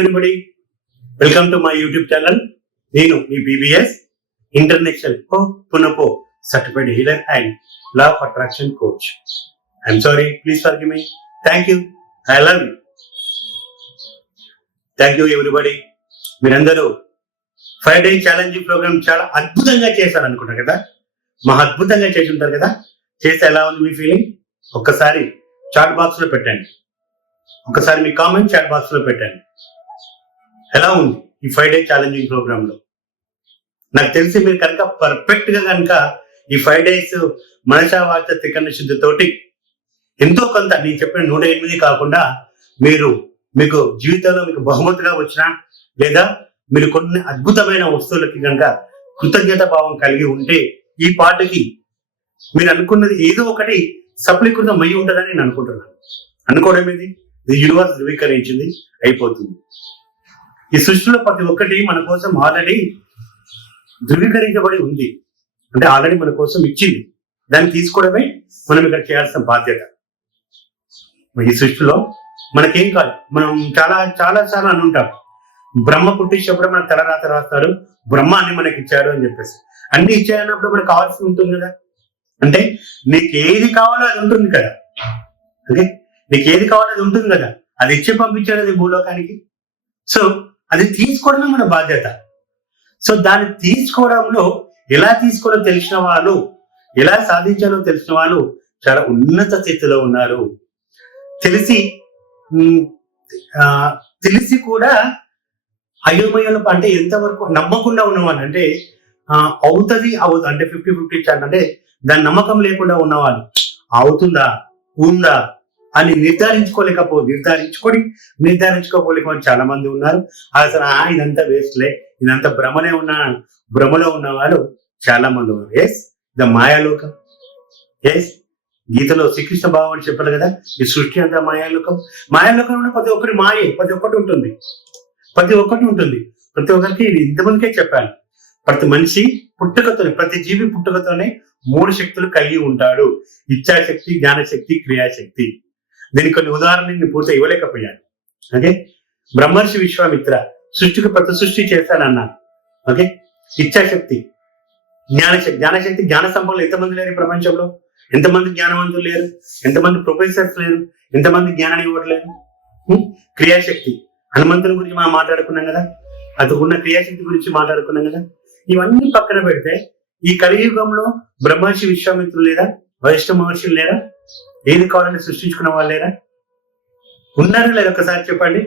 Everybody welcome to my YouTube channel నేను మీ B B S international Ho'oponopono certified healer and law of attraction coach I'm sorry please for me thank you I love you thank you everybody మీరందరూ five day challenge program చాలా అద్భుతంగా చేశారు కదా? మా అద్భుతంగా చేసి ఉంటారు కదా? చేస్తే ఎలా ఉంది మీ ఫీలింగ్ ఒక్కసారి చాట్ బాక్స్లో పెట్టండి. ఒకసారి మీ కామెంట్ చాట్ బాక్స్లో పెట్టండి. ఎలా ఉంది ఈ ఫైవ్ డే ఛాలెంజింగ్ ప్రోగ్రామ్లో? నాకు తెలిసి మీరు కనుక పర్ఫెక్ట్గా కనుక ఈ ఫైవ్ డేస్ మనసావాచ త్రికరణ శుద్ధితోటి ఎంతో కొంత నేను చెప్పిన నూట ఎనిమిది కాకుండా మీరు మీకు జీవితంలో మీకు బహుమతిగా వచ్చిన లేదా మీరు కొన్ని అద్భుతమైన వస్తువులకి కనుక కృతజ్ఞత భావం కలిగి ఉంటే ఈ పాటకి మీరు అనుకున్నది ఏదో ఒకటి సఫలీకృతం అయ్యి ఉంటుందని నేను అనుకుంటున్నాను. అనుకోవడం ఏంది? ఇది యూనివర్స్ ధృవీకరించింది అయిపోతుంది. ఈ సృష్టిలో ప్రతి ఒక్కటి మన కోసం ఆల్రెడీ ధృవీకరించబడి ఉంది. అంటే ఆల్రెడీ మన కోసం ఇచ్చింది. దాన్ని తీసుకోవడమే మనం ఇక్కడ చేయాల్సిన బాధ్యత. ఈ సృష్టిలో మనకేం కాదు. మనం చాలా చాలా చాలా అని ఉంటాం బ్రహ్మ పుట్టించినప్పుడు మన తలరాత రాస్తాడు. బ్రహ్మ అన్ని మనకి ఇచ్చాడు అని చెప్పేసి. అన్ని ఇచ్చాయన్నప్పుడు మనకు కావాల్సి ఉంటుంది కదా. అంటే నీకు ఏది కావాలో అది ఉంటుంది కదా. ఓకే? నీకు ఏది కావాలో అది ఉంటుంది కదా. అది ఇచ్చి పంపించాడు అది భూలోకానికి. సో అది తీసుకోవడమే మన బాధ్యత. సో దాన్ని తీసుకోవడంలో ఎలా తీసుకోవడం తెలిసిన వాళ్ళు ఎలా సాధించాలో తెలిసిన వాళ్ళు చాలా ఉన్నత స్థితిలో ఉన్నారు. తెలిసి ఉమ్, ఆ, తెలిసి కూడా అయోమయంలో అంటే ఎంతవరకు నమ్మకుండా ఉన్నవాళ్ళు అంటే అవుతుంది అవుతుంది అంటే ఫిఫ్టీ ఫిఫ్టీ ఛాన్స్ అంటే దాని నమ్మకం లేకుండా ఉన్నవాళ్ళు. అవుతుందా? ఉందా? అని నిర్ధారించుకోలేకపో నిర్ధారించుకొని నిర్ధారించుకోలేక చాలా మంది ఉన్నారు. అసలు ఆ ఇదంతా వేస్ట్లే ఇదంతా భ్రమనే ఉన్న భ్రమలో ఉన్న వాళ్ళు చాలా మంది ఉన్నారు. Yes the Mayalokam. ఎస్ గీతలో శ్రీకృష్ణ భావం అని చెప్పారు కదా ఈ సృష్టి అంతా మాయాలోకం. మాయాలోకంలో ప్రతి ఒక్కరి మాయే ప్రతి ఒక్కటి ఉంటుంది. ప్రతి ఒక్కటి ఉంటుంది. ప్రతి ఒక్కరికి ఇంతమందికే చెప్పాను. ప్రతి మనిషి పుట్టుకతోనే ప్రతి జీవి పుట్టుకతోనే మూడు శక్తులు కలిగి ఉంటాడు. ఇచ్చాశక్తి జ్ఞానశక్తి క్రియాశక్తి. దీనికి కొన్ని ఉదాహరణలు పూర్తి ఇవ్వలేకపోయాను. ఓకే? బ్రహ్మర్షి విశ్వామిత్ర సృష్టికి ప్రతి సృష్టి చేశానన్నాను. ఓకే? ఇచ్చాశక్తి జ్ఞానశక్తి జ్ఞానశక్తి జ్ఞాన సంపన్నులు ఎంతమంది లేరు ఈ ప్రపంచంలో? ఎంతమంది జ్ఞానవంతులు లేరు? ఎంతమంది ప్రొఫెసర్స్ లేరు? ఎంతమంది జ్ఞానాన్ని ఇవ్వట్లేదు? క్రియాశక్తి హనుమంతుని గురించి మనం మాట్లాడుకున్నాం కదా? అది ఉన్న క్రియాశక్తి గురించి మాట్లాడుకున్నాం కదా? ఇవన్నీ పక్కన పెడితే ఈ కలియుగంలో బ్రహ్మర్షి విశ్వామిత్రులు లేదా? వైష్ణవ మహర్షులు లేరా? ఏది కావాలని సృష్టించుకున్న వాళ్ళు లేరా ఉన్నారా లేదా ఒకసారి చెప్పండి?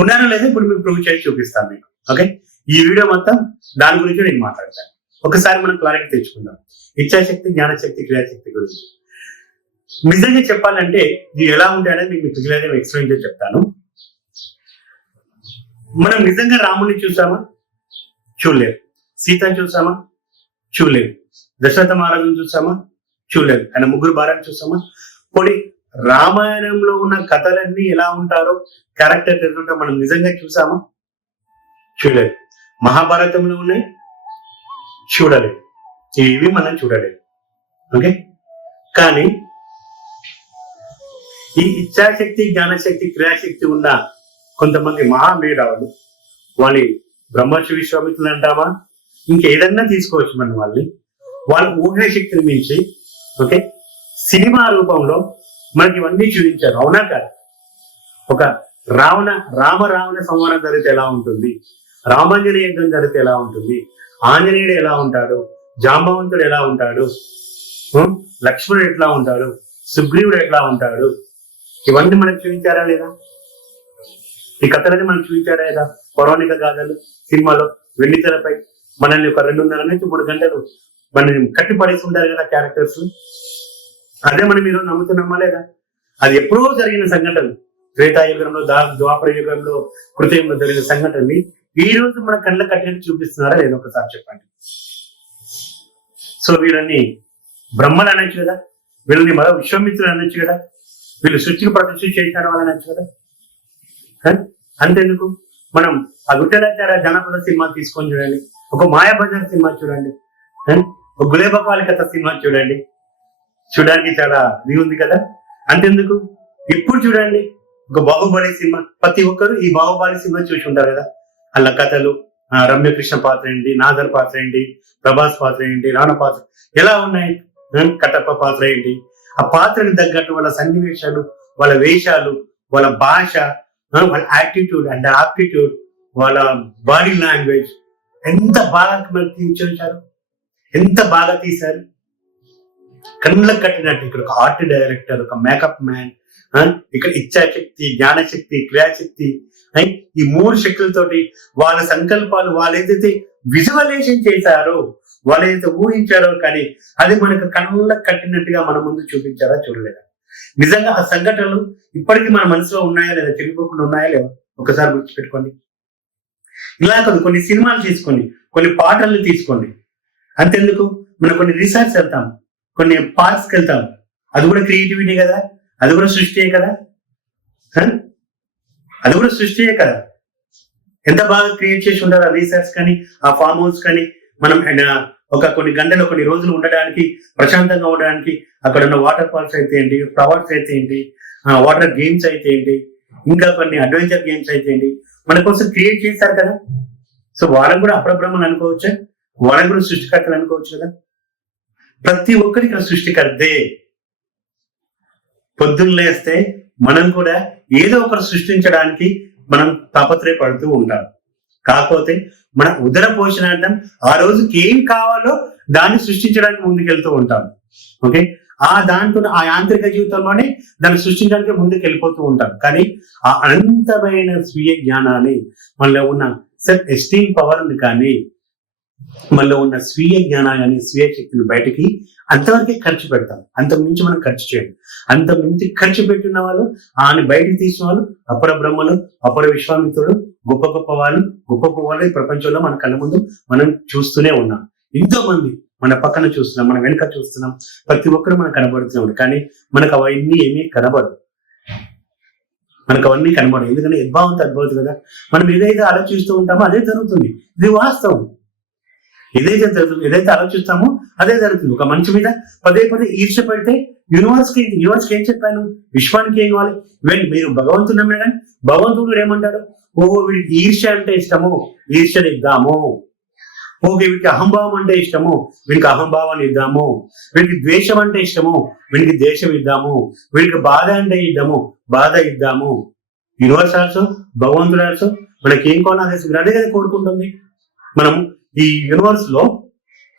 ఉన్నారా లేదా ఇప్పుడు మీకు ప్రూవ్ చేసి చూపిస్తాను మీకు. ఓకే ఈ వీడియో మొత్తం దాని గురించి నేను మాట్లాడతాను. ఒకసారి మనం క్లారిటీ తెచ్చుకుందాం. ఇచ్చాశక్తి జ్ఞానశక్తి క్రియాశక్తి గురించి. నిజంగా చెప్పాలంటే ఇది ఎలా ఉంటాయి అనేది మీకు మిగిలిన ఎక్స్ప్లెయిన్ చేసి చెప్తాను. మనం నిజంగా రాముని చూసామా? చూడలేదు. సీతను చూసామా? చూడలేదు. దశరథ మహారాజును చూసామా? చూడలేదు. ఆయన ముగ్గురు భార్యను చూసామా పోనీ రామాయణంలో ఉన్న కథలన్నీ ఎలా ఉంటారో క్యారెక్టర్ ఎట్లుంటారో మనం నిజంగా చూసామా? చూడలేదు. మహాభారతంలో ఉన్నాయి? చూడలేదు. ఇవి మనం చూడలేదు. ఓకే? కానీ ఈ ఇచ్ఛాశక్తి జ్ఞానశక్తి క్రియాశక్తి ఉన్న కొంతమంది మహామేధావులు వాళ్ళని బ్రహ్మర్షి విశ్వామిత్రులు అంటామా? ఇంకేదన్నా తీసుకోవచ్చు మనం వాళ్ళని. వాళ్ళ ఊహ శక్తిని మించి ఓకే? సినిమా రూపంలో మనకి ఇవన్నీ చూపించారు. అవునా కాదు? ఒక రావణ రామ రావణ సంహారం జరిగితే ఎలా ఉంటుంది? రామాంజనేయ యుద్ధం జరిగితే ఎలా ఉంటుంది? ఆంజనేయుడు ఎలా ఉంటాడు? జాంబవంతుడు ఎలా ఉంటాడు? లక్ష్మణుడు ఎట్లా ఉంటాడు? సుగ్రీవుడు ఎట్లా ఉంటాడు? ఇవన్నీ మనకు చూపించారా లేదా? ఈ కథలన్నీ మనం చూపించారా లేదా? పౌరాణిక గాథలు సినిమాలో వెండితెరపై మనల్ని ఒక రెండున్నర నుంచి మూడు గంటలు మనల్ని కట్టి పడేసి ఉంటారు కదా క్యారెక్టర్స్ అదే మనం ఈరోజు నమ్ముతున్నామా లేదా? అది ఎప్పుడో జరిగిన సంఘటన. త్రేతాయుగంలో దా ద్వాపర యుగంలో కృతయుగంలో జరిగిన సంఘటనని ఈ రోజు మన కళ్ళ కట్టినట్టు చూపిస్తున్నారా లేదా ఒకసారి చెప్పండి. సో వీళ్ళని బ్రహ్మలు అనొచ్చు కదా? వీళ్ళని మరో విశ్వమిత్రులు అనొచ్చు కదా? వీళ్ళు సృష్టికి ప్రదర్శన చేసిన వాళ్ళు అనొచ్చు కదా? హ? అంతెందుకు? మనం ఆ గుట్టలాచార జనపద సినిమా తీసుకొని చూడండి. ఒక మాయాబజార్ సినిమా చూడండి. గులేబకాలి కథ సినిమా చూడండి. చూడడానికి చాలా ఇది ఉంది కదా? అంతెందుకు? ఇప్పుడు చూడండి. ఒక బాహుబలి సినిమా. ప్రతి ఒక్కరు ఈ బాహుబలి సినిమా చూసి ఉంటారు కదా? అలా కథలు రమ్యకృష్ణ పాత్ర ఏంటి నాదర్ పాత్ర ఏంటి ప్రభాస్ పాత్ర ఏంటి రాణ పాత్ర ఎలా ఉన్నాయి? కట్టప్ప పాత్ర ఏంటి? ఆ పాత్రని తగ్గట్టు వాళ్ళ సన్నివేశాలు వాళ్ళ వేషాలు వాళ్ళ భాష వాళ్ళ యాటిట్యూడ్ అండ్ ఆప్టిట్యూడ్ వాళ్ళ బాడీ లాంగ్వేజ్ ఎంత బాగా మనకి తీర్చారు ఎంత బాగా తీశారు? కళ్ళకు కట్టినట్టు ఇక్కడ ఒక ఆర్ట్ డైరెక్టర్ ఒక మేకప్ మ్యాన్ ఇక్కడ ఇచ్ఛాశక్తి జ్ఞానశక్తి క్రియాశక్తి ఈ మూడు శక్తులతోటి వాళ్ళ సంకల్పాలు వాళ్ళు ఏదైతే విజువలైజేషన్ చేశారో వాళ్ళు ఏదైతే ఊహించారో కానీ అది మనకు కళ్ళకు కట్టినట్టుగా మన ముందు చూపించారా చూడలేదా? నిజంగా ఆ సంఘటనలు ఇప్పటికీ మన మనసులో ఉన్నాయా లేదా చెడిపోకుండా ఉన్నాయా లేదా? ఒకసారి గుర్తుపెట్టుకోండి. ఇలా కాదు కొన్ని సినిమాలు తీసుకోండి కొన్ని పాటలు తీసుకోండి. అంతెందుకు? మనం కొన్ని రీసెర్చ్ వెళ్తాం కొన్ని పార్క్స్కి వెళ్తాం అది కూడా క్రియేటివిటీ కదా? అది కూడా సృష్టియే కదా? అది కూడా సృష్టియే కదా? ఎంత బాగా క్రియేట్ చేసి ఉంటారు ఆ రీసెర్చ్ కానీ ఆ ఫామ్ హౌస్ కానీ? మనం ఒక కొన్ని గంటలు కొన్ని రోజులు ఉండడానికి ప్రశాంతంగా ఉండడానికి అక్కడ ఉన్న వాటర్ ఫాల్స్ అయితే ఏంటి? ఫ్లవర్స్ అయితే ఏంటి? వాటర్ గేమ్స్ అయితే ఏంటి? ఇంకా కొన్ని అడ్వెంచర్ గేమ్స్ అయితే ఏంటి? మన కోసం క్రియేట్ చేశారు కదా? సో వారం కూడా అప్రబ్రహ్మని అనుకోవచ్చా? వాళ్ళని కూడా సృష్టికర్తలు అనుకోవచ్చు కదా? ప్రతి ఒక్కరి ఇక్కడ సృష్టికర్తే. పొద్దున్న లేస్తే మనం కూడా ఏదో ఒకరు సృష్టించడానికి మనం తాపత్రయపడుతూ ఉంటాం. కాకపోతే మన ఉదర పోషణార్థం ఆ రోజుకి ఏం కావాలో దాన్ని సృష్టించడానికి ముందుకెళ్తూ ఉంటాం. ఓకే? ఆ దాంట్లో ఆ యాంత్రిక జీవితంలోనే దాన్ని సృష్టించడానికి ముందుకు వెళ్ళిపోతూ ఉంటాం. కానీ ఆ అనంతమైన స్వీయ జ్ఞానాన్ని మనలో ఉన్న సెల్ఫ్ ఎస్టీమ్ పవర్ కానీ మనలో ఉన్న స్వీయ జ్ఞానాన్ని స్వీయ శక్తిని బయటకి అంతవరకే ఖర్చు పెడతాం. అంతకు మించి మనం ఖర్చు చేయం అంత మించి ఖర్చు పెట్టిన వాళ్ళు ఆయన బయటకు తీసిన వాళ్ళు అపర బ్రహ్మలు అపర విశ్వామిత్రుడు గొప్ప గొప్ప వాళ్ళు గొప్ప గొప్ప వాళ్ళు ఈ ప్రపంచంలో మన కళ్ళ ముందు మనం చూస్తూనే ఉన్నాం. ఎంతో మంది మన పక్కన చూస్తున్నాం మన వెనుక చూస్తున్నాం. ప్రతి ఒక్కరు మనకు కనబడుతున్నాడు కానీ మనకు అవన్నీ ఏమీ కనబడదు మనకు అవన్నీ కనబడదు ఎందుకంటే ఎద్భావంతో అద్భుతం కదా. మనం ఏదైతే ఆలోచిస్తూ ఉంటామో అదే జరుగుతుంది. ఇది వాస్తవం. ఏదైతే జరుగుతుంది ఏదైతే ఆలోచిస్తామో అదే జరుగుతుంది. ఒక మనిషి మీద పదే పదే ఈర్ష పెడితే యూనివర్స్కి యూనివర్స్కి ఏం చెప్పాను? విశ్వానికి ఏం కావాలి? వీళ్ళు మీరు భగవంతుడు మేడం కానీ భగవంతుడు ఏమంటాడు? ఓ వీడికి ఈర్ష అంటే ఇష్టము ఈర్షని ఇద్దాము. ఓకే వీడికి అహంభావం అంటే ఇష్టము వీడికి అహంభావాన్ని ఇద్దాము. వీడికి ద్వేషం అంటే ఇష్టము వీడికి ద్వేషం ఇద్దాము. వీడికి బాధ అంటే ఇద్దాము బాధ ఇద్దాము. యూనివర్స్ ఆల్సో భగవంతుడు ఆల్సో మనకి ఏం కొనాలి అదే కదా కోరుకుంటుంది. మనం ఈ యూనివర్స్లో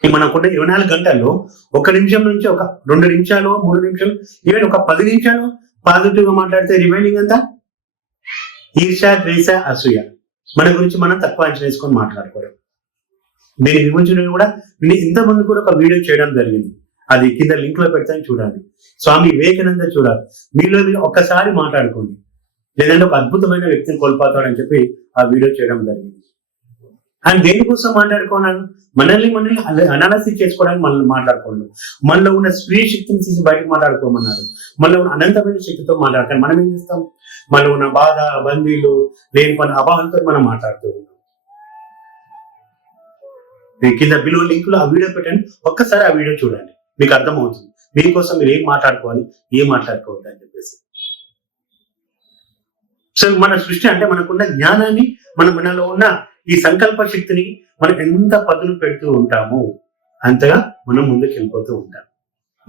మనకున్న ఇరవై నాలుగు గంటల్లో ఒక నిమిషం నుంచి ఒక రెండు నిమిషాలు మూడు నిమిషాలు ఈవెన్ ఒక పది నిమిషాలు పాజిటివ్గా మాట్లాడితే రిమైనింగ్ అంతా ఈర్ష ద్వేష అసూయ. మన గురించి మనం తక్కువ అంచనా వేసుకొని మాట్లాడుకోవడం. దీని విమోచన కూడా నేను ఇంతమంది కూడా ఒక వీడియో చేయడం జరిగింది. అది కింద లింక్లో పెడతాను చూడాలి. స్వామి వివేకానంద చూడాలి. మీలో మీరు ఒక్కసారి మాట్లాడుకోండి. లేదంటే ఒక అద్భుతమైన వ్యక్తిని కోల్పోతాడని చెప్పి ఆ వీడియో చేయడం జరిగింది. ఆయన దేనికోసం మాట్లాడుకున్నాడు మనల్ని మనల్ని అనాలసిస్ చేసుకోవడానికి మనల్ని మాట్లాడుకోండి మనలో ఉన్న స్వీయ శక్తిని తీసి బయటకు మాట్లాడుకోమన్నారు. మనలో ఉన్న అనంతమైన శక్తితో మాట్లాడతాం మనం ఏం చేస్తాం? మనలో ఉన్న బాధ బందీలు లేని పని అభావంతో మనం మాట్లాడుతూ ఉన్నాం కింద బిలో లింక్లో ఆ వీడియో పెట్టండి. ఒక్కసారి ఆ వీడియో చూడండి. మీకు అర్థమవుతుంది. మీకోసం మీరు ఏం మాట్లాడుకోవాలి? ఏం మాట్లాడుకోవద్దు అని చెప్పేసి. సో మన సృష్టి అంటే మనకున్న జ్ఞానాన్ని మన మనలో ఉన్న ఈ సంకల్ప శక్తిని మనం ఎంత పదును పెడుతూ ఉంటాము అంతగా మనం ముందుకు వెళ్ళిపోతూ ఉంటాం.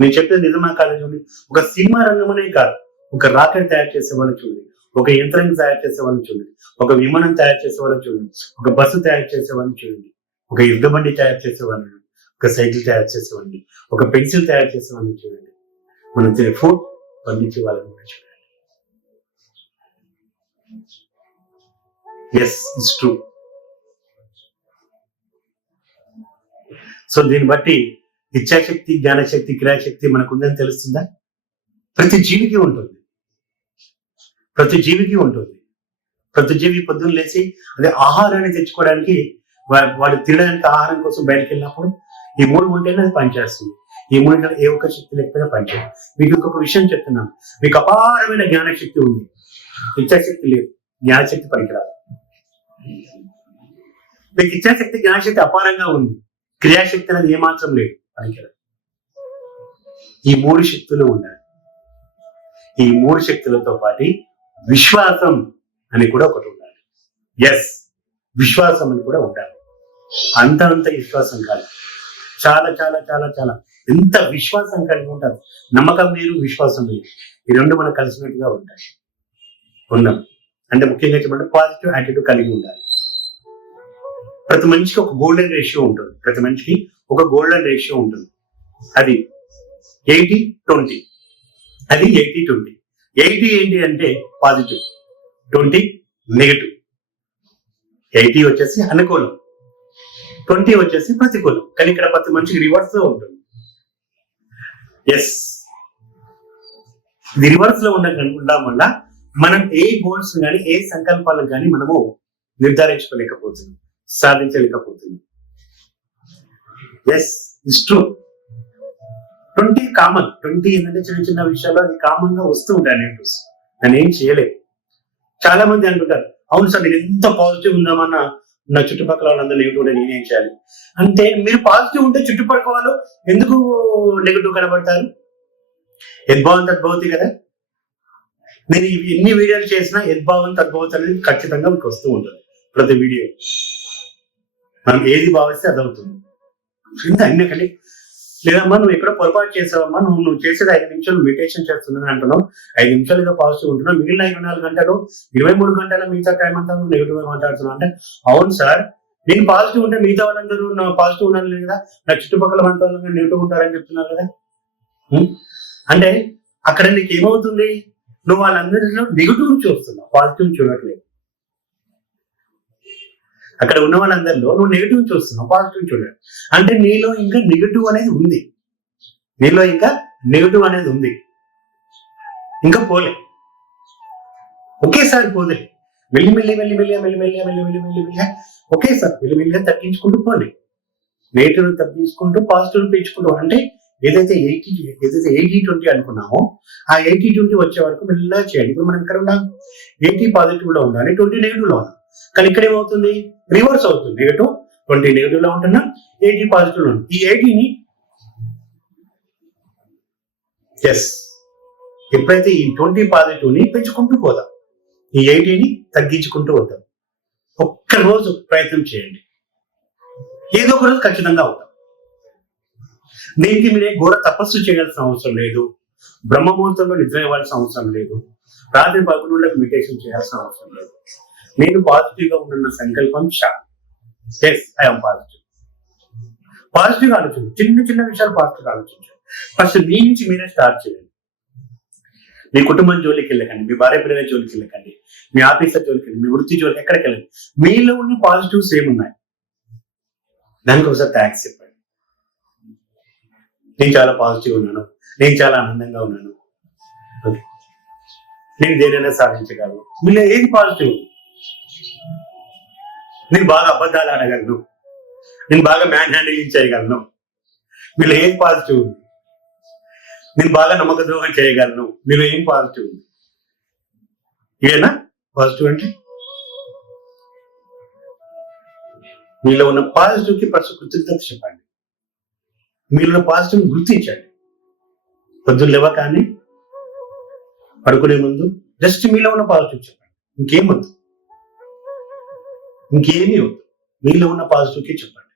నేను చెప్పేది నిజమా కాదు చూడండి? ఒక సినిమా రంగమనే కాదు. ఒక రాకెట్ తయారు చేసే వాళ్ళు చూడండి. ఒక యంత్రం తయారు చేసే వాళ్ళని చూడండి. ఒక విమానం తయారు చేసే వాళ్ళు చూడండి. ఒక బస్సు తయారు చేసే వాళ్ళని చూడండి. ఒక యుద్ధ బండి తయారు చేసే వాళ్ళని ఒక సైకిల్ తయారు చేసేవాడిని ఒక పెన్సిల్ తయారు చేసేవాడిని చూడండి. మనం తినే ఫుడ్ పండించే వాళ్ళని కూడా చూడండి. ఎస్ ఇట్స్ ట్రూ సో దీన్ని బట్టి ఇచ్ఛాశక్తి జ్ఞానశక్తి క్రియాశక్తి మనకు ఉందని తెలుస్తుందా? ప్రతి జీవికి ఉంటుంది. ప్రతి జీవికి ఉంటుంది. ప్రతి జీవి పొద్దున్న లేచి అదే ఆహారాన్ని తెచ్చుకోవడానికి వాడు తినడానికి ఆహారం కోసం బయటకు వెళ్ళినప్పుడు ఈ మూడు ఉంటేనే అది పనిచేస్తుంది. ఈ మూడు ఏ ఒక్క శక్తి లేకపోయినా పనిచేయదు. మీకు ఇంకొక విషయం చెప్తున్నాను. మీకు అపారమైన జ్ఞానశక్తి ఉంది. ఇచ్చాశక్తి లేదు. జ్ఞానశక్తి పనికిరాదు. మీకు ఇచ్చాశక్తి జ్ఞానశక్తి అపారంగా ఉంది. క్రియాశక్తి అనేది ఏమాత్రం లేదు పనికిరాదు. ఈ మూడు శక్తులు ఉండాలి. ఈ మూడు శక్తులతో పాటు విశ్వాసం అని కూడా ఒకటి ఉండాలి. ఎస్ విశ్వాసం అని కూడా ఉండాలి. అంత అంత విశ్వాసం కాదు. చాలా చాలా చాలా చాలా. ఎంత విశ్వాసం కలిగి ఉంటారు? నమ్మకం వేరు విశ్వాసం వేరు. ఈ రెండు మనకు కలిసినట్టుగా ఉంటాయి ఉన్నాం. అంటే ముఖ్యంగా చెప్పండి పాజిటివ్ యాటిట్యూడ్ కలిగి ఉండాలి. ప్రతి మనిషికి ఒక గోల్డెన్ రేషియో ఉంటుంది. ప్రతి మనిషికి ఒక గోల్డెన్ రేషియో ఉంటుంది. అది ఎయిటీ ట్వంటీ. అది ఎయిటీ ట్వంటీ. ఎయిటీ ఏంటి అంటే పాజిటివ్ ట్వంటీ నెగటివ్ ఎయిటీ వచ్చేసి అనుకూలం. ట్వంటీ వచ్చేసి ప్రతికూలం. కానీ ఇక్కడ ప్రతి మనిషికి రివర్స్లో ఉంటుంది. ఎస్ ఇది రివర్స్లో ఉండడం వల్ల మనం ఏ గోల్స్ కానీ ఏ సంకల్పాలను కానీ మనము నిర్ధారించుకోలేకపోతున్నాం. సాధించలేకపోతున్నాం. Yes is true twenty common twenty ఏంటంటే చిన్న చిన్న విషయాలు అది కామన్గా వస్తూ ఉంటాయి నెగిటివ్స్ నేను ఏం చేయలేదు చాలా మంది అనుకుంటారు అవును సార్ నేను ఎంత పాజిటివ్ ఉన్నామన్న నా చుట్టుపక్కల వాళ్ళందరూ నెగిటివ్ ఉంటే నేనేం చేయాలి? అంటే మీరు పాజిటివ్ ఉంటే చుట్టుపక్కల వాళ్ళు ఎందుకు నెగిటివ్ కనబడతారు? యద్భావం తద్భవతి కదా. నేను ఎన్ని వీడియోలు చేసినా యద్భావం తద్భవతి అనేది ఖచ్చితంగా మీకు వస్తూ ఉంటుంది ప్రతి వీడియో. మనం ఏది భావిస్తే అది అవుతుంది. అన్నీ కానీ లేదమ్మా నువ్వు ఎక్కడో పొరపాటు చేసావమ్మా నువ్వు నువ్వు చేసేది ఐదు నిమిషాలు మెడిటేషన్ చేస్తున్నాను అంటున్నావు. ఐదు నిమిషాలుగా పాజిటివ్ ఉంటున్నావు. మిగిలిన ఇరవై నాలుగు గంటలు ఇరవై మూడు గంటల మిగతా టైం అంతా నువ్వు నెగిటివ్ మాట్లాడుతున్నావు. అంటే అవును సార్ నేను పాజిటివ్ ఉంటే మిగతా వాళ్ళందరూ నా పాజిటివ్ ఉన్నాను లేదు కదా? నా చుట్టుపక్కల వంట నెగిటివ్ ఉంటారని చెప్తున్నారు కదా? అంటే అక్కడ నీకు ఏమవుతుంది నువ్వు వాళ్ళందరిలో నెగిటివ్ చూస్తున్నావు పాజిటివ్ చూడట్లేదు అక్కడ ఉన్న వాళ్ళందరిలో నువ్వు నెగిటివ్ చూస్తున్నావు పాజిటివ్ చూడలేదు అంటే నీలో ఇంకా నెగిటివ్ అనేది ఉంది నీలో ఇంకా నెగిటివ్ అనేది ఉంది ఇంకా పోలే ఒకేసారి పోదే మెల్లి మెల్లి మెల్లి మెల్లి మెల్లి మెల్లి మెల్లి మెల్లి మెల్లి మెల్లి ఒకేసారి మెల్లి మెల్లిగా తగ్గించుకుంటూ పోలే నెగిటివ్ తగ్గించుకుంటూ పాజిటివ్ పెంచుకుంటూ అంటే ఏదైతే ఎయిటీ ఏదైతే ఎయిటీ ట్వంటీ అనుకున్నామో ఆ ఎయిటీ ట్వంటీ వచ్చే వరకు మెల్లగా చేయండి ఇప్పుడు మనం ఇక్కడ ఉన్నాం ఎయిటీ పాజిటివ్లో ఉండాలి ట్వంటీ నెగిటివ్లో ఉన్నాం కానీ ఇక్కడ ఏమవుతుంది? రివర్స్ అవుతుంది. నెగటివ్ ట్వంటీ నెగిటివ్లో ఉంటున్నా ఎయిటీ పాజిటివ్లో ఈ ఎయిటీని ఎస్ ఎప్పుడైతే ఈ ట్వంటీ పాజిటివ్ని పెంచుకుంటూ పోదాం ఈ ఎయిటీని తగ్గించుకుంటూ పోతాం ఒక్క రోజు ప్రయత్నం చేయండి. ఏదో ఒక రోజు ఖచ్చితంగా అవుతాం. దీనికి మీరే ఘోర తపస్సు చేయాల్సిన అవసరం లేదు. బ్రహ్మముహూర్తంలో నిద్ర ఇవ్వాల్సిన అవసరం లేదు. రాత్రి పదకొండులకు మెడిటేషన్ చేయాల్సిన అవసరం లేదు. నేను పాజిటివ్గా ఉన్న సంకల్పం షా ఎస్ ఐఎమ్ పాజిటివ్ పాజిటివ్గా ఆలోచించు. చిన్న చిన్న విషయాలు పాజిటివ్గా ఆలోచించు. ఫస్ట్ మీ నుంచి మీరే స్టార్ట్ చేయండి. మీ కుటుంబం జోలికి వెళ్ళకండి. మీ భార్య పిల్లల జోలికి వెళ్ళకండి. మీ ఆఫీసర్ జోలికి వెళ్ళండి. మీ వృత్తి జోలికి ఎక్కడికి వెళ్ళండి. మీలో ఉన్న పాజిటివ్స్ ఏమున్నాయి దానికి ఒకసారి థ్యాంక్స్ చెప్పండి. నేను చాలా పాజిటివ్ ఉన్నాను. నేను చాలా ఆనందంగా ఉన్నాను. నేను దేనైనా సాధించగలను. మీలో ఏది పాజిటివ్ నేను బాగా అబద్ధాలు ఆడగలను. నేను బాగా మ్యాన్ హ్యాండిలింగ్ చేయగలను. వీళ్ళు ఏం పాజిటివ్ ఉంది? నేను బాగా నమ్మక ద్రోహం చేయగలను. వీళ్ళు ఏం పాజిటివ్ ఉంది? ఇవేనా పాజిటివ్ అంటే? మీలో ఉన్న పాజిటివ్కి కృతజ్ఞత చెప్పండి. మీలో ఉన్న పాజిటివ్ గుర్తించండి. పొద్దున్న లేవ కానీ పడుకునే ముందు జస్ట్ మీలో ఉన్న పాజిటివ్ చెప్పండి. ఇంకేముంది ఇంకేమీ వద్దు. మీలో ఉన్న పాజిటివ్కి చెప్పండి.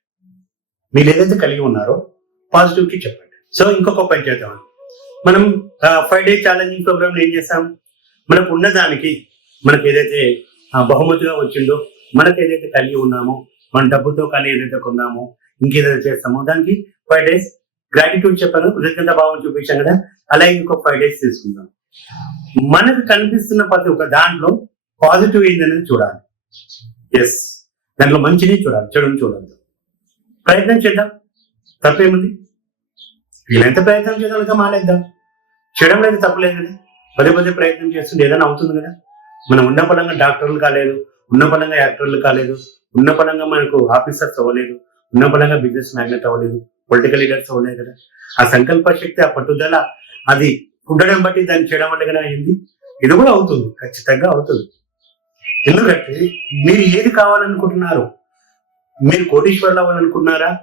మీరు ఏదైతే కలిగి ఉన్నారో పాజిటివ్కి చెప్పండి. సో ఇంకొక పని చేద్దాం. మనం ఫైవ్ డే ఛాలెంజింగ్ ప్రోగ్రామ్ ఏం చేస్తాం మనకు ఉన్నదానికి మనకు ఏదైతే బహుమతిగా వచ్చిందో మనకు ఏదైతే కలిగి ఉన్నామో మన డబ్బుతో కానీ ఏదైతే కొన్నామో ఇంకేదైతే చేస్తామో దానికి ఫైవ్ డేస్ గ్రాటిట్యూడ్ చెప్పాను. కృతజ్ఞత భావం చూపించాను కదా. అలాగే ఇంకో ఫైవ్ డేస్ తీసుకుందాం. మనకు కనిపిస్తున్న ప్రతి ఒక్క దాంట్లో పాజిటివ్ ఏందనేది చూడాలి. ఎస్ దాంట్లో మంచిని చూడాలి చెడుని చూడద్దు ప్రయత్నం చేద్దాం. తప్పేముంది? వీళ్ళెంత ప్రయత్నం చేయగలిగా మానేద్దాం. చేయడం లేదు తప్పలేదు కదా. పదే పదే ప్రయత్నం చేస్తుంటే ఏదైనా అవుతుంది కదా. మనం ఉన్న పరంగా డాక్టర్లు కాలేదు ఉన్న పరంగా యాక్టర్లు కాలేదు ఉన్న పరంగా మనకు ఆఫీసర్స్ అవ్వలేదు ఉన్న పరంగా బిజినెస్ మ్యాగ్నెట్ అవ్వలేదు పొలిటికల్ లీడర్స్ అవ్వలేదు కదా. ఆ సంకల్ప శక్తి ఆ పట్టుదల అది ఉండడం బట్టి దాన్ని చేయడం వల్ల కదా అయింది? ఇది కూడా అవుతుంది ఖచ్చితంగా అవుతుంది. ఎందుకంటే మీరు ఏది కావాలనుకుంటున్నారు? మీరు కోటీశ్వర్లు అవ్వాలనుకుంటున్నారా?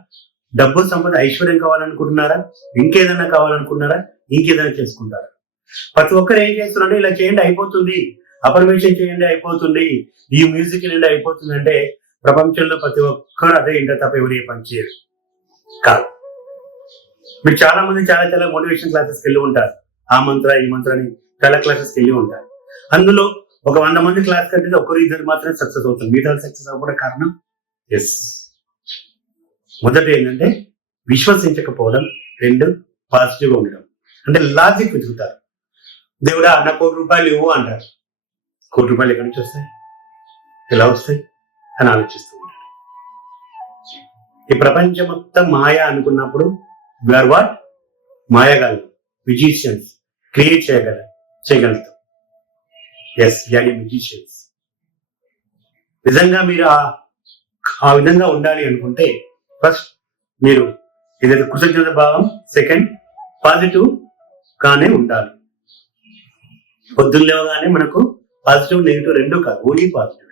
డబ్బు సంపద ఐశ్వర్యం కావాలనుకుంటున్నారా? ఇంకేదైనా కావాలనుకుంటున్నారా? ఇంకేదైనా చేసుకుంటారా? ప్రతి ఒక్కరు ఏం చేస్తున్నారంటే ఇలా చేయండి అయిపోతుంది. అపర్మేషన్ చేయండి అయిపోతుంది. ఈ మ్యూజిక్ నుండి అయిపోతుంది. అంటే ప్రపంచంలో ప్రతి ఒక్కరు అదే ఇంటర్ తప్ప ఎవరు ఏ పని చేయరు. కాదు. మీరు చాలా మంది చాలా చాలా మోటివేషన్ క్లాసెస్కి వెళ్ళి ఉంటారు. ఆ మంత్ర ఈ మంత్ర అని చాలా క్లాసెస్కి వెళ్ళి ఉంటారు. అందులో ఒక వంద మంది క్లాస్ కంటే ఒకరు ఇద్దరు మాత్రమే సక్సెస్ అవుతారు. మిగతా సక్సెస్ అవ్వడం కారణం? ఎస్ మొదటి ఏంటంటే విశ్వసించకపోవడం. రెండు పాజిటివ్గా ఉండడం. అంటే లాజిక్ వెతుకుతారు దేవుడా నా కోటి రూపాయలు ఇవ్వు అంటారు. కోటి రూపాయలు ఎక్కడి నుంచి వస్తాయి? ఎలా వస్తాయి? అని ఆలోచిస్తూ ఉంటారు. ఈ ప్రపంచం మొత్తం మాయ అనుకున్నప్పుడు ఆర్ వాట్ మాయగలం విజీషియన్స్ క్రియేట్ చేయగల చేయగలుగుతాం. ఎస్ మ్యూజిషియన్స్ నిజంగా మీరు ఆ ఆ విధంగా ఉండాలి అనుకుంటే ఫస్ట్ మీరు ఏదైతే కృతజ్ఞత భావం సెకండ్ పాజిటివ్ గానే ఉండాలి. పొద్దున్న లేవగానే మనకు పాజిటివ్ నెగిటివ్ రెండు కాదు ఓన్లీ పాజిటివ్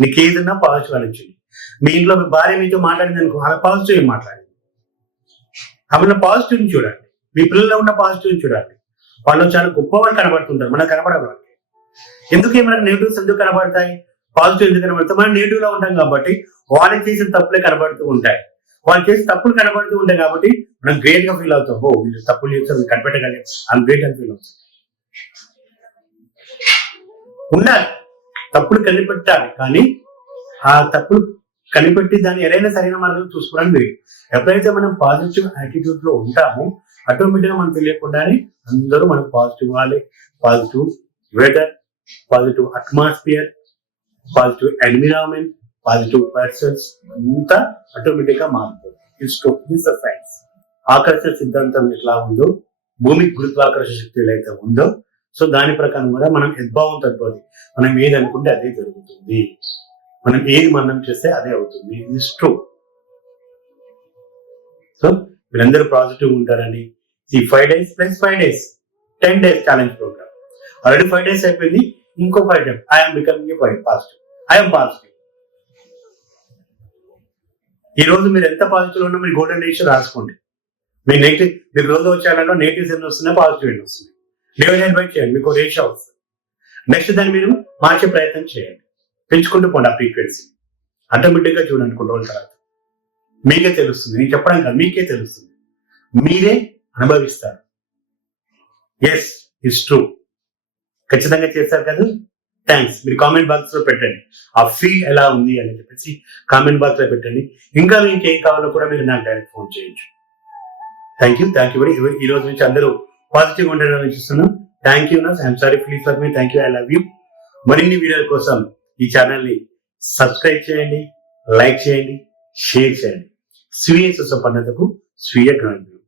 నీకు ఏదన్నా పాజిటివ్ అనొచ్చింది మీ ఇంట్లో మీ భార్య మీతో మాట్లాడింది అనుకో ఆమె పాజిటివ్ ఏం మాట్లాడింది? ఆమె పాజిటివ్ చూడండి. మీ పిల్లల్లో ఉన్న పాజిటివ్ చూడండి. వాళ్ళు చాలా గొప్పవాళ్ళు కనబడుతుంటారు మనకు కనబడవాళ్ళు ఎందుకే మనకు నెగిటివ్స్ ఎందుకు కనబడతాయి? పాజిటివ్ ఎందుకు కనబడతాయి? మనం నెగిటివ్లో ఉంటాం కాబట్టి వాళ్ళు చేసిన తప్పులే కనబడుతూ ఉంటాయి. వాళ్ళు చేసిన తప్పులు కనబడుతూ ఉంటాయి కాబట్టి మనం గ్రేట్గా ఫీల్ అవుతాం. ఓ వీళ్ళు తప్పులు చేస్తారు కనిపెట్టగలిగాం అని గ్రేట్ అని ఫీల్ అవుతాం. ఉండాలి. తప్పులు కనిపెట్టాలి. కానీ ఆ తప్పులు కనిపెట్టి దాన్ని ఏదైనా సరైన మార్గం చూసుకోవడానికి లేదు ఎప్పుడైతే మనం పాజిటివ్ యాటిట్యూడ్లో ఉంటామో ఆటోమేటిక్గా మనం తెలియకుండానే అందరూ మనం పాజిటివ్ వాళ్ళే. Positive weather positive atmosphere positive environment positive persons అంతా ఆటోమేటిక్గా మారుతుంది. ఇట్స్ సైన్స్ ఆకర్షణ సిద్ధాంతం ఎట్లా ఉందో భూమికి గురుత్వాకర్షణ శక్తి అయితే ఉందో సో దాని ప్రకారం కూడా మనం యద్భావం తద్భవతి మనం ఏది అనుకుంటే అదే జరుగుతుంది. మనం ఏది మనం చేస్తే అదే అవుతుంది. ఇట్స్ ట్రూ సో మీరందరూ పాజిటివ్ ఉంటారని. ఈ five days plus five days ten days challenge program already five days అయిపోయింది. ఇంకో five days I'm becoming five positive I'm positive ఈ రోజు మీరు ఎంత పాజిటివ్ ఉన్నా మీరు గోల్డెన్ డేషన్ రాసుకోండి. మీ నెగిటివ్ మీకు రోజు వచ్చేయాలలో నెగిటివ్స్ ఎన్ని వస్తున్నాయి పాజిటివ్ ఎన్ని వస్తున్నాయి. డివైడెడ్ బై చేయండి మీకు రేషియో వస్తుంది. నెక్స్ట్ దాన్ని మీరు మార్చే ప్రయత్నం చేయండి. పెంచుకుంటూ పోండి ఆ ఫ్రీక్వెన్సీ ఆటోమేటిక్గా చూడండి కొన్ని రోజుల తర్వాత. మీకే తెలుస్తుంది. నేను చెప్పడం కాదు మీకే తెలుస్తుంది. మీరే అనుభవిస్తారు. ఎస్ ఇట్స్ ట్రూ ఖచ్చితంగా చేస్తారు కదా? థ్యాంక్స్ మీరు కామెంట్ బాక్స్లో పెట్టండి. ఆ ఫీల్ ఎలా ఉంది అని చెప్పేసి కామెంట్ బాక్స్లో పెట్టండి. ఇంకా మీకు ఏం కావాలో కూడా మీరు నాకు డైరెక్ట్ ఫోన్ చేయొచ్చు. థ్యాంక్ యూ థ్యాంక్ యూ ఈ రోజు నుంచి అందరూ పాజిటివ్ ఉండడం చూస్తున్నాం. Thank you నస్ I'm sorry please for me thank you I love you మరిన్ని వీడియోల కోసం ఈ ఛానల్ని సబ్స్క్రైబ్ చేయండి లైక్ చేయండి షేర్ చేయండి. స్వీయ సుసంపన్నతకు స్వీయ గ్రంథం